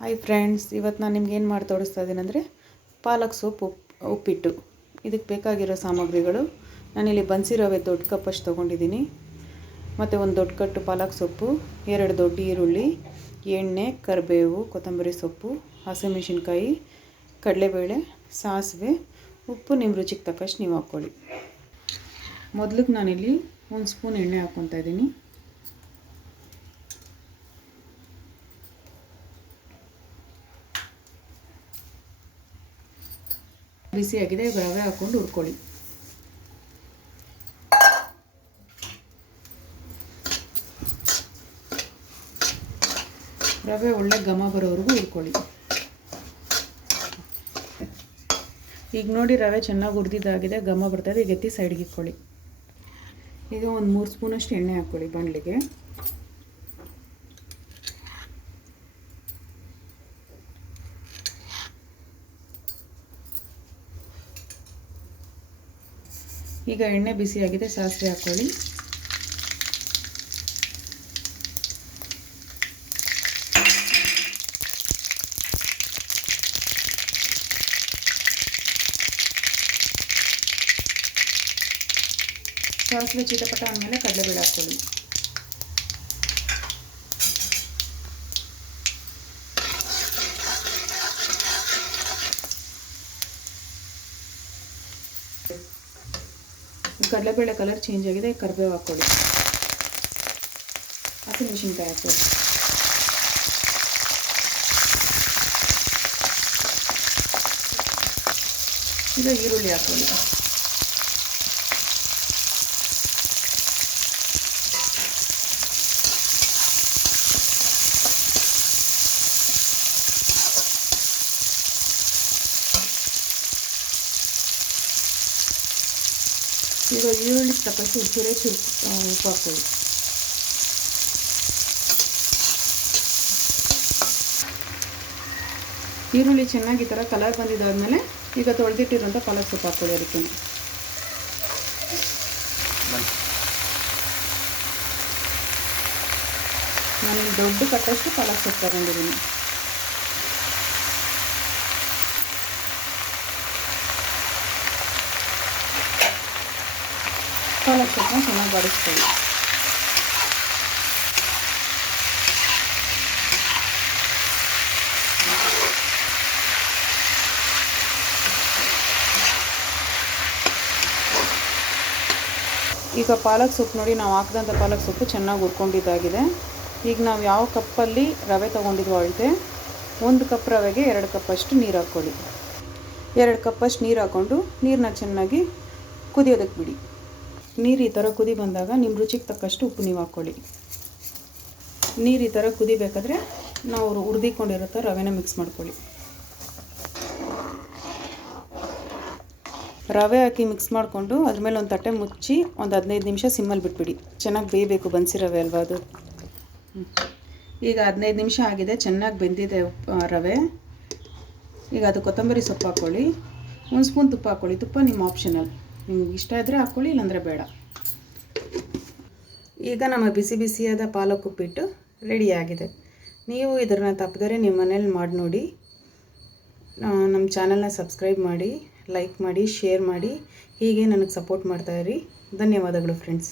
Hi friends, ಇವತ್ತು ನಾನು ನಿಮ್ಗೆ ಏನು ಮಾಡಿ ತೋರಿಸ್ತಾ ಇದ್ದೀನಿ ಅಂದರೆ ಪಾಲಕ್ ಸೊಪ್ಪು ಉಪ್ಪಿಟ್ಟು. ಇದಕ್ಕೆ ಬೇಕಾಗಿರೋ ಸಾಮಗ್ರಿಗಳು, ನಾನಿಲ್ಲಿ ಬನ್ಸಿ ರವೆ ದೊಡ್ಡ ಕಪ್ಪಷ್ಟು ತೊಗೊಂಡಿದ್ದೀನಿ, ಮತ್ತು ಒಂದು ದೊಡ್ಡ ಕಟ್ಟು ಪಾಲಕ್ ಸೊಪ್ಪು, 2 ದೊಡ್ಡ ಈರುಳ್ಳಿ, ಎಣ್ಣೆ, ಕರಿಬೇವು, ಕೊತ್ತಂಬರಿ ಸೊಪ್ಪು, ಹಸಿಮೆಣಸಿನ್ಕಾಯಿ, ಕಡಲೆಬೇಳೆ, ಸಾಸಿವೆ, ಉಪ್ಪು ನಿಮ್ಮ ರುಚಿಗೆ ತಕ್ಕಷ್ಟು ನೀವು ಹಾಕ್ಕೊಳ್ಳಿ. ಮೊದಲಿಗೆ ನಾನಿಲ್ಲಿ 1 ಸ್ಪೂನ್ ಎಣ್ಣೆ ಹಾಕ್ಕೊತಾ ಇದ್ದೀನಿ. ಬಿಸಿಯಾಗಿದೆ, ರವೆ ಹಾಕ್ಕೊಂಡು ಹುರ್ಕೊಳ್ಳಿ. ರವೆ ಒಳ್ಳೆ ಘಮ ಬರೋವರೆಗೂ ಹುರ್ಕೊಳ್ಳಿ. ಈಗ ನೋಡಿ, ರವೆ ಚೆನ್ನಾಗಿ ಹುರಿದಿದ್ದಾಗಿದೆ, ಘಮ ಬರ್ತಾಯಿದೆ. ಈಗ ಎತ್ತಿ ಸೈಡ್ಗೆ ಇಟ್ಕೊಳ್ಳಿ. ಈಗ ಒಂದು 3 ಸ್ಪೂನಷ್ಟು ಎಣ್ಣೆ ಹಾಕ್ಕೊಳ್ಳಿ ಬಾಣಲಿಗೆ. ಈಗ ಎಣ್ಣೆ ಬಿಸಿಯಾಗಿದೆ, ಸಾಸಿವೆ ಹಾಕ್ಕೊಳ್ಳಿ. ಸಾಸಿವೆ ಚಿಟಪಟ ಆದಮೇಲೆ ಕಡಲೆಬೇಳೆ ಹಾಕ್ಕೊಳ್ಳಿ. ಕಡಲೆಬೇಳೆ ಕಲರ್ ಚೇಂಜ್ ಆಗಿದೆ, ಕರಿಬೇವು ಹಾಕ್ಕೊಳ್ಳಿ. ಹಸಿಮೆಣಸಿನ್ಕಾಯಿ ಹಾಕ್ಕೊಳ್ಳಿ. ಈಗ ಈರುಳ್ಳಿ ಹಾಕ್ಕೊಳ್ಳಿ. ಈಗ ಈರುಳ್ಳಿಗೆ ತಕ್ಕಷ್ಟು ಉಪ್ಪು ಹಾಕ್ಕೊಳ್ಳಿ. ಈರುಳ್ಳಿ ಚೆನ್ನಾಗಿ ಈ ಥರ ಕಲರ್ ಬಂದಿದ್ದಾದಮೇಲೆ ಈಗ ತೊಳೆದಿಟ್ಟಿರೋಂಥ ಪಾಲಕ್ ಸೊಪ್ಪು ಹಾಕ್ಕೊಳ್ಳಿ. ಅದಕ್ಕೆ ನಾನು ದೊಡ್ಡ ಕಟ್ಟಷ್ಟು ಪಾಲಕ್ ಸೊಪ್ಪು ತಗೊಂಡಿದ್ದೀನಿ. ಪಾಲಕ್ ಸೊಪ್ಪನ್ನ ಚೆನ್ನಾಗಿ ಬಾಡಿಸ್ಕೊಳ್ಳಿ. ಈಗ ಪಾಲಕ್ ಸೊಪ್ಪು ನೋಡಿ, ನಾವು ಹಾಕಿದಂಥ ಪಾಲಕ್ ಸೊಪ್ಪು ಚೆನ್ನಾಗಿ ಹುರ್ಕೊಂಡಿದ್ದಾಗಿದೆ. ಈಗ ನಾವು ಯಾವ ಕಪ್ಪಲ್ಲಿ ರವೆ ತೊಗೊಂಡಿದ್ವೋ ಅಳತೆ 1 ಕಪ್ ರವೆಗೆ 2 ಕಪ್ಪಷ್ಟು ನೀರು ಹಾಕ್ಕೊಳ್ಳಿ. 2 ಕಪ್ಪಷ್ಟು ನೀರು ಹಾಕ್ಕೊಂಡು ನೀರನ್ನ ಚೆನ್ನಾಗಿ ಕುದಿಯೋದಕ್ಕೆ ಬಿಡಿ. ನೀರು ಈ ಥರ ಕುದಿ ಬಂದಾಗ ನಿಮ್ಮ ರುಚಿಗೆ ತಕ್ಕಷ್ಟು ಉಪ್ಪು ನೀವು ಹಾಕ್ಕೊಳ್ಳಿ. ನೀರು ಈ ಥರ ಕುದಿಬೇಕಾದ್ರೆ ನಾವು ಹುರಿದಿಕೊಂಡಿರೋ ರವೆನ ಮಿಕ್ಸ್ ಮಾಡ್ಕೊಳ್ಳಿ. ರವೆ ಹಾಕಿ ಮಿಕ್ಸ್ ಮಾಡಿಕೊಂಡು ಅದ್ರ ಮೇಲೆ ಒಂದು ತಟ್ಟೆ ಮುಚ್ಚಿ ಒಂದು 15 ನಿಮಿಷ ಸಿಮ್ಮಲ್ಲಿ ಬಿಟ್ಬಿಡಿ. ಚೆನ್ನಾಗಿ ಬೇಯಬೇಕು, ಬನ್ಸಿ ರವೆ ಅಲ್ವಾ ಅದು. ಈಗ 15 ನಿಮಿಷ ಆಗಿದೆ, ಚೆನ್ನಾಗಿ ಬೆಂದಿದೆ ರವೆ. ಈಗ ಅದು ಕೊತ್ತಂಬರಿ ಸೊಪ್ಪು ಹಾಕ್ಕೊಳ್ಳಿ. 1 ಸ್ಪೂನ್ ತುಪ್ಪ ಹಾಕ್ಕೊಳ್ಳಿ. ತುಪ್ಪ ನಿಮ್ಮ ಆಪ್ಷನಲ್, ನಿಮ್ಗೆ ಇಷ್ಟ ಇದ್ದರೆ ಹಾಕ್ಕೊಳ್ಳಿ, ಇಲ್ಲಾಂದರೆ ಬೇಡ. ಈಗ ನಮ್ಮ ಬಿಸಿ ಬಿಸಿಯಾದ ಪಾಲಕ್ ಉಪ್ಪಿಟ್ಟು ರೆಡಿಯಾಗಿದೆ. ನೀವು ಇದನ್ನು ತಪ್ಪದರೆ ನಿಮ್ಮ ಮನೇಲಿ ಮಾಡಿ ನೋಡಿ. ನಮ್ಮ ಚಾನಲ್ನ ಸಬ್ಸ್ಕ್ರೈಬ್ ಮಾಡಿ, ಲೈಕ್ ಮಾಡಿ, ಶೇರ್ ಮಾಡಿ. ಹೀಗೆ ನನಗೆ ಸಪೋರ್ಟ್ ಮಾಡ್ತಾಯಿರಿ. ಧನ್ಯವಾದಗಳು ಫ್ರೆಂಡ್ಸ್.